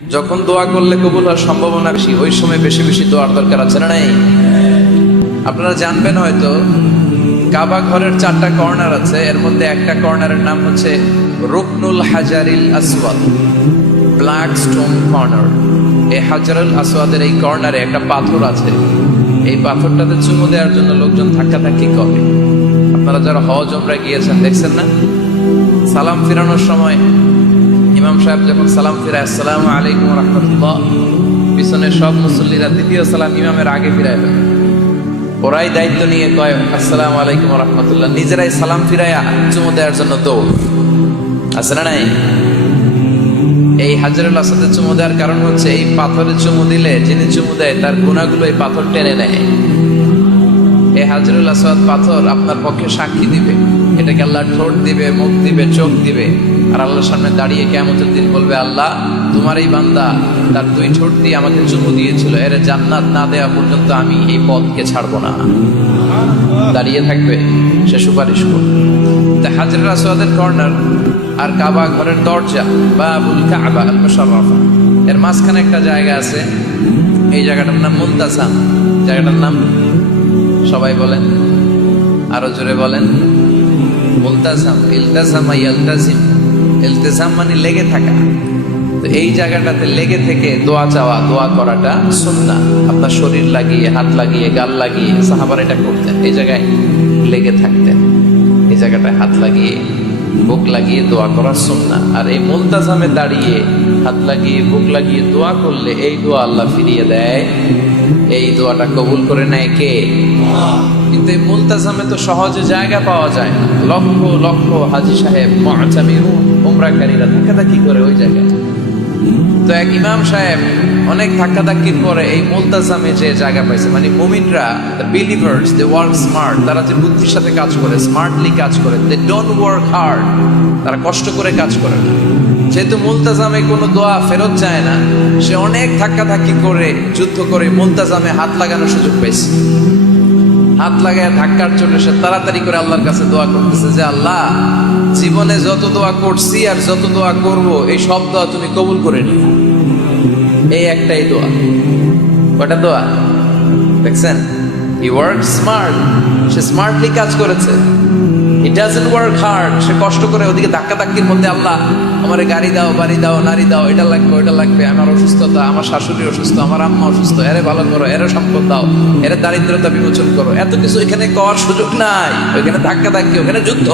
যখন দোয়া করলে কবুল হওয়ার সম্ভাবনা বেশি, ওই সময় বেশি বেশি দোয়ার দরকার আছে না নাই? আপনারা জানবেন হয়তো কাবা ঘরের 4টা কর্নার আছে, এর মধ্যে একটা কর্নারের নাম হচ্ছে রুকনুল হাজারিল আসওয়াদ, ব্ল্যাক স্টোন কর্নার। এই হাজারুল আসওয়াদের এই কর্নারে একটা পাথর আছে, এই পাথরটাতে চুমু দেওয়ার জন্য লোকজন ধাক্কাধাক্কি করে। আপনারা যারা হজ উমরা গিয়েছেন দেখছেন না, সালাম ফিরানোর সময় ইমাম সাহেব যখন সালাম ফিরায় আসসালামু আলাইকুম রাহমাতুল্লাহ, পিছনে সব মুসল্লিরা দ্বিতীয় সালাম ইমামের আগে ফিরায় ফেলে। ওরাই দায়িত্ব নিয়ে কয় আসসালামু আলাইকুম রাহমাতুল্লাহ, নিজেরাই সালাম ফিরায় চুমু দেওয়ার জন্য দৌড়। আছে না নাই? এই হাজারুল আসওয়াদে চুমু দেওয়ার কারণ হচ্ছে এই পাথরে চুমু দিলে যিনি চুমু দেয় তার গুনাহগুলো এই পাথর টেনে নেয়। এই হাজারুল আসওয়াদ পাথর আপনার পক্ষে সাক্ষী দিবে, এটাকে আল্লাহ ঠোঁট দিবে, মুখ দিবে, চোখ দিবে, আর আল্লাহর সামনে দাঁড়িয়ে কিয়ামতের দিন বলবে, আল্লাহ তোমার এই বান্দা তার 2 ঠোঁট দিয়ে আমাকে চুমু দিয়েছিল, এর জান্নাত না দেওয়া পর্যন্ত আমি এই পথকে ছাড়বো না। দাঁড়িয়ে থাকবে, সে সুপারিশ করবে। তা হাজারুল আসওয়াদের কর্নার আর কাবা ঘরের দরজা বাবুল কাবা আল মুশাররাফা, এর মাঝখানে একটা জায়গা আছে, এই জায়গাটার নাম মুলতাসাম। জায়গাটার নাম সবাই বলেন, আরো জোরে বলেন। মুলতাসাম, ইলতাসামা ইয়ালতাসিম, ইলতিসাম মানে লেগে থাকা। তো এই জায়গাটাতে লেগে থেকে দোয়া চাওয়া, দোয়া করাটা সুন্নাহ। আপনার শরীর লাগিয়ে, হাত লাগিয়ে, গাল লাগিয়ে সাহাবারা এটা করতেন। এই জায়গায় লেগে থাকতেন, এই জায়গাটায় হাত লাগিয়ে, বুক লাগিয়ে দোয়া করা সুন্নাহ। আর এই মুলতাসামে দাঁড়িয়ে হাত লাগিয়ে, বুক লাগিয়ে দোয়া করলে এই দোয়া আল্লাহ ফিরিয়ে দেয়। এই দোয়াটা কবুল করে নেয় কে? কিন্তু এই মুলতাজামে তো সহজে জায়গা পাওয়া যায় না। লক্ষ লক্ষ হাজী সাহেব, মুতামিরুন, উমরাকারীরা ধাক্কাধাক্কি করে ওই জায়গায়। তো এক ইমাম সাহেব অনেক ধাক্কাধাক্কির পরে এই মুলতাজামে যে জায়গা পাইছে, মানে মুমিনরা, the believers, they work smart, তারা যে বুদ্ধির সাথে কাজ করে, স্মার্টলি কাজ করে, দে ডোন্ট ওয়ার্ক হার্ড, তারা কষ্ট করে কাজ করে না। যেহেতু মুলতাজামে কোনো দোয়া ফেরত যায় না, সে অনেক ধাক্কাধাক্কি করে, যুদ্ধ করে মুলতাজামে হাত লাগানোর সুযোগ পেয়েছে। হাত লাগায় ধাক্কার চলে সে তাড়াতাড়ি করে আল্লাহর কাছে দোয়া করতেছে যে, আল্লাহ জীবনে যত দোয়া করছি আর যত দোয়া করব, এই সব দোয়া তুমি কবুল করে নি। এই একটাই দোয়া। কয়টা দোয়া দেখছেন? He work smart, say smartly কাজ করেছে। হি ডাজন্ট ওয়ার্ক হার্ড, সে কষ্ট করে ওদিকে ধাক্কাধাক্কির মধ্যে, আল্লাহ আমার গাড়ি দাও, বাড়ি দাও, নারী দাও, এটা লাগবে, ওইটা লাগবে, আমার অসুস্থতা, আমার শাশুড়ি অসুস্থ, আমার আম্মা অসুস্থ, এরে ভালো করো, এরে সম্পদ দাও, এরে দারিদ্রতা বিমোচন করো। এত কিছু এখানে করার সুযোগ নাই, ওইখানে ধাক্কাধাক্কি, ওখানে যুদ্ধ।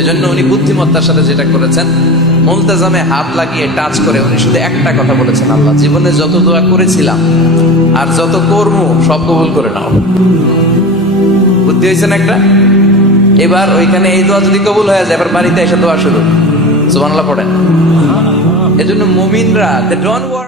এজন্য উনি বুদ্ধিমত্তার সাথে যেটা করেছেন, মুলতাজামে হাত লাগিয়ে টাচ করে উনি শুধু একটা কথা বলেছেন, আল্লাহ জীবনে যত দোয়া করেছিলাম আর যত কর্ম সব কবুল করে নাও। বুদ্ধি হয়েছে না একটা? এবার ওইখানে এই দোয়া যদি কবুল হয়ে যায়, এবার বাড়িতে এসে দোয়া শুরু। সুবহানাল্লাহ পড়েন। এজন্য মুমিনরা, দে ডোন্ট ওয়ার্ক